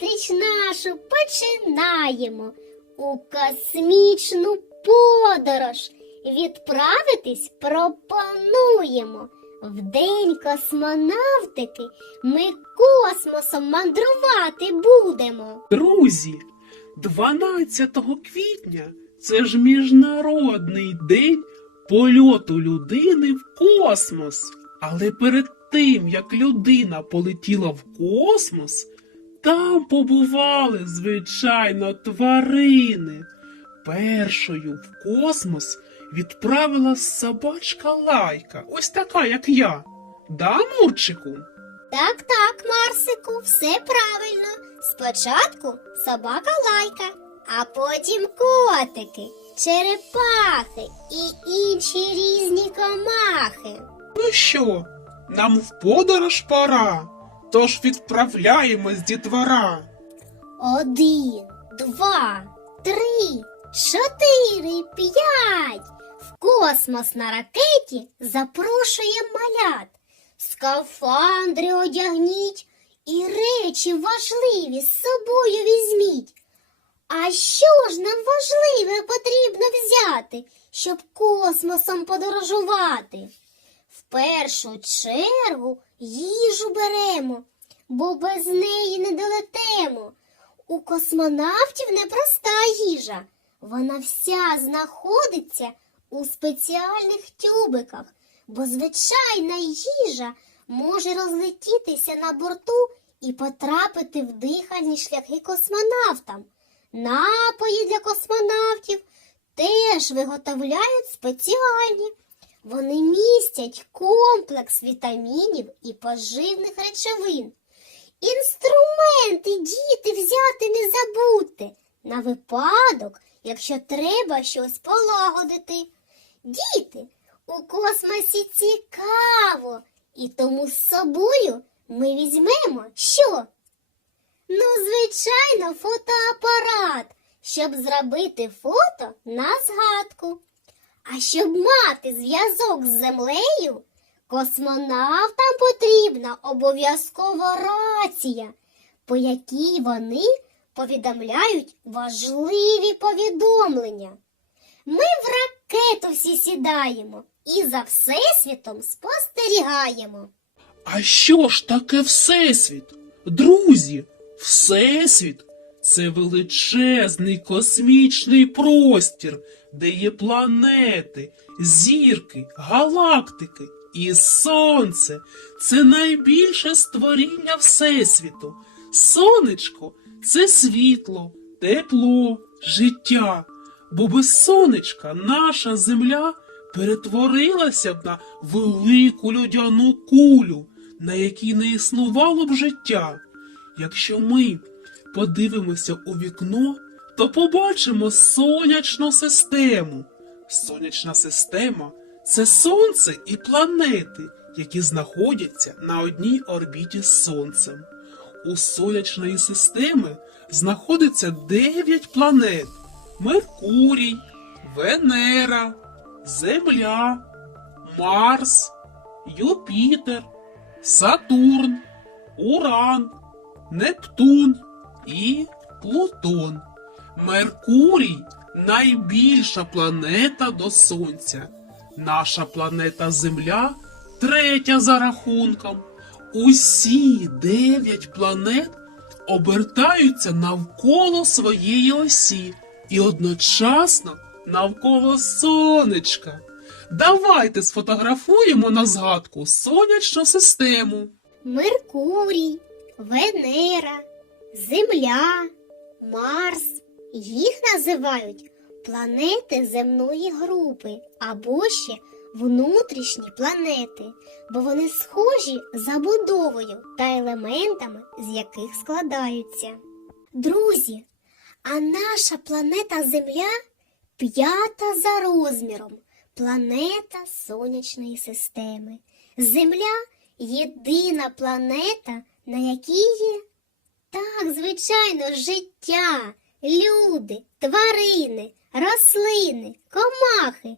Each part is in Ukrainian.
зустріч нашу починаємо. У космічну подорож відправитись пропонуємо. В день космонавтики ми космосом мандрувати будемо. Друзі, 12 квітня це ж міжнародний день польоту людини в космос. Але перед тим, як людина полетіла в космос, там побували, звичайно, тварини. Першою в космос відправила собачка лайка, ось така, як я. Да, Мурчику? Так, так, Марсику, все правильно. Спочатку собака лайка, а потім котики, черепахи і інші різні комахи. Ну що, нам в подорож пора, тож відправляємось, дітвора. Один, два, три, чотири, п'ять. В космос на ракеті запрошує малят. Скафандри одягніть і речі важливі з собою візьміть. А що ж нам важливе потрібно взяти, щоб космосом подорожувати? В першу чергу їжу беремо, бо без неї не долетемо. У космонавтів непроста їжа. Вона вся знаходиться у спеціальних тюбиках, бо звичайна їжа може розлетітися на борту і потрапити в дихальні шляхи космонавтам. Напої для космонавтів теж виготовляють спеціальні. Вони містять комплекс вітамінів і поживних речовин. Інструменти діти взяти не забудьте на випадок, якщо треба щось полагодити. Діти, у космосі цікаво, і тому з собою ми візьмемо що? Ну, звичайно, фотоапарат, щоб зробити фото на згадку. А щоб мати зв'язок з землею, космонавтам потрібна обов'язкова рація, по якій вони повідомляють важливі повідомлення. Ми в ракету всі сідаємо і за всесвітом спостерігаємо. А що ж таке Всесвіт? Друзі, Всесвіт це величезний космічний простір, де є планети, зірки, галактики і сонце. Це найбільше створіння Всесвіту. Сонечко це світло, тепло, життя. Бо без сонечка наша земля перетворилася б на велику людяну кулю, на якій не існувало б життя. Якщо ми подивимося у вікно, то побачимо сонячну систему. Сонячна система це сонце і планети, які знаходяться на одній орбіті з сонцем. У сонячної системи знаходиться 9 планет: Меркурій, Венера, Земля, Марс, Юпітер, Сатурн, Уран, Нептун і Плутон. Меркурій найбільша планета до Сонця. Наша планета Земля третя за рахунком. Усі дев'ять планет обертаються навколо своєї осі і одночасно навколо сонечка. Давайте сфотографуємо на згадку сонячну систему. Меркурій, Венера, Земля, Марс. Їх називають планети земної групи або ще внутрішні планети, бо вони схожі забудовою та елементами, з яких складаються. Друзі, а наша планета Земля п'ята за розміром планета Сонячної системи. Земля єдина планета, на якій є так, звичайно, життя, люди, тварини, рослини, комахи.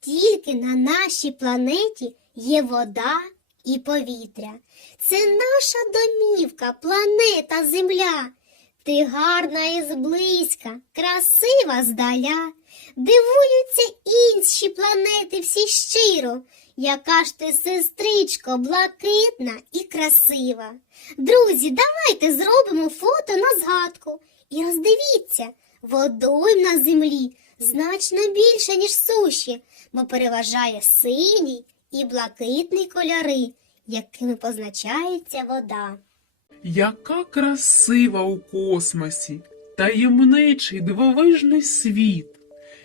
Тільки на нашій планеті є вода і повітря. Це наша домівка, планета Земля. Ти гарна і зблизька, красива здаля. Дивуються інші планети всі щиро. Яка ж ти, сестричко, блакитна і красива. Друзі, давайте зробимо фото на згадку. І роздивіться, водойм на землі значно більше, ніж суші, бо переважає синій і блакитний кольори, якими позначається вода. Яка красива у космосі, таємничий дивовижний світ.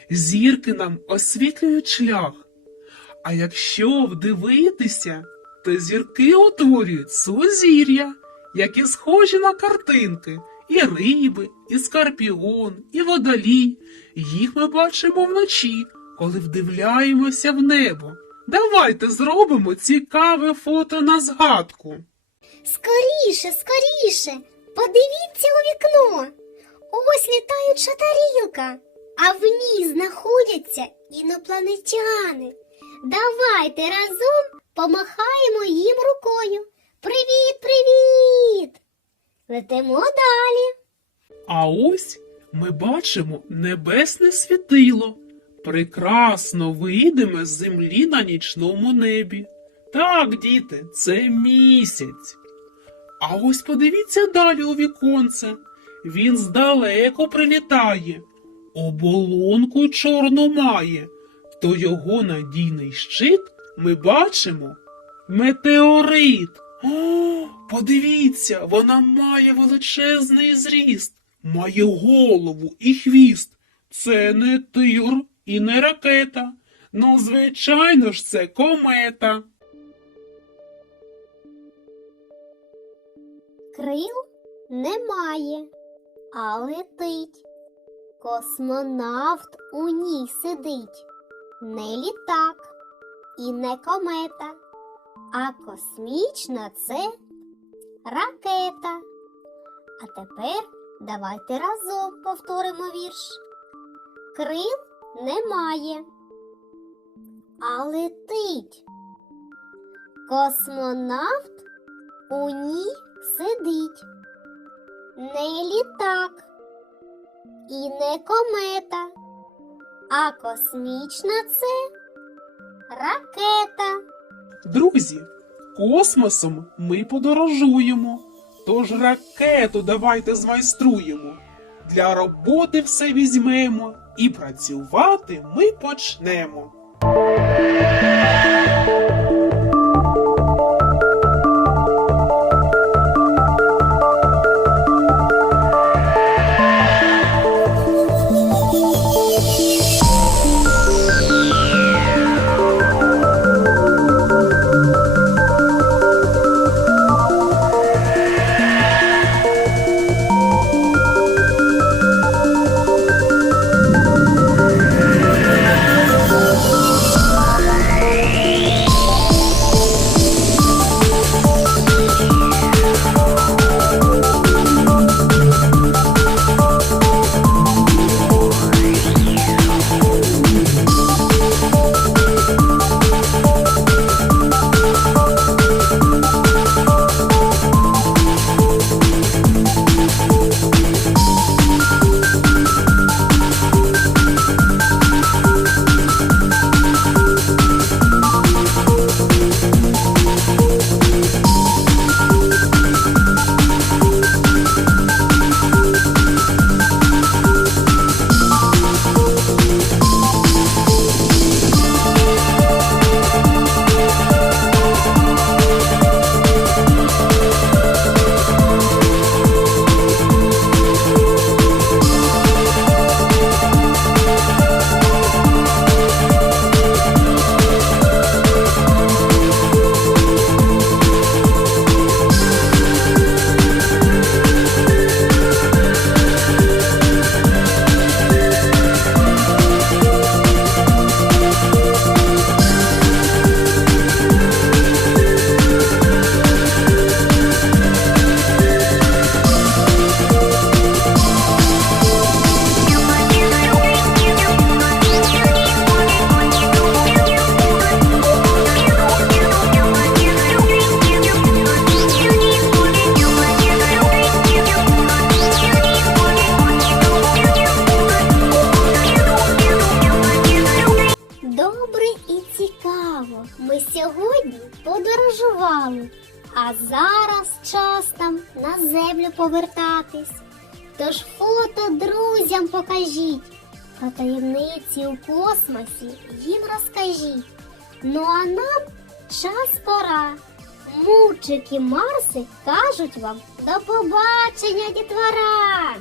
Зірки нам освітлюють шлях. А якщо вдивитися, то зірки утворюють сузір'я, які схожі на картинки, і риби, і скорпіон, і водолій. Їх ми бачимо вночі, коли вдивляємося в небо. Давайте зробимо цікаве фото на згадку. Скоріше, скоріше, подивіться у вікно. Ось літаюча тарілка, а в ній знаходяться інопланетяни. Давайте разом помахаємо їм рукою. Привіт, привіт! Летимо далі. А ось ми бачимо небесне світило, прекрасно видиме з землі на нічному небі. Так, діти, це місяць. А ось подивіться далі у віконце. Він здалеку прилітає, оболонку чорну має, то його надійний щит ми бачимо метеорит. О, подивіться, вона має величезний зріст, має голову і хвіст. Це не тигр і не ракета. Ну, звичайно ж, це комета. Крил немає, а летить. Космонавт у ній сидить. Не літак і не комета, а космічна це ракета. А тепер давайте разом повторимо вірш. Крил немає, а летить. Космонавт у ній сидить. Не літак і не комета, а космічна це ракета. Друзі, космосом ми подорожуємо, тож ракету давайте змайструємо. Для роботи все візьмемо і працювати ми почнемо. Повертатись. Тож фото друзям покажіть, про таємниці у космосі їм розкажіть. Ну а нам час пора. Мучики Марси кажуть вам до побачення, дітвора!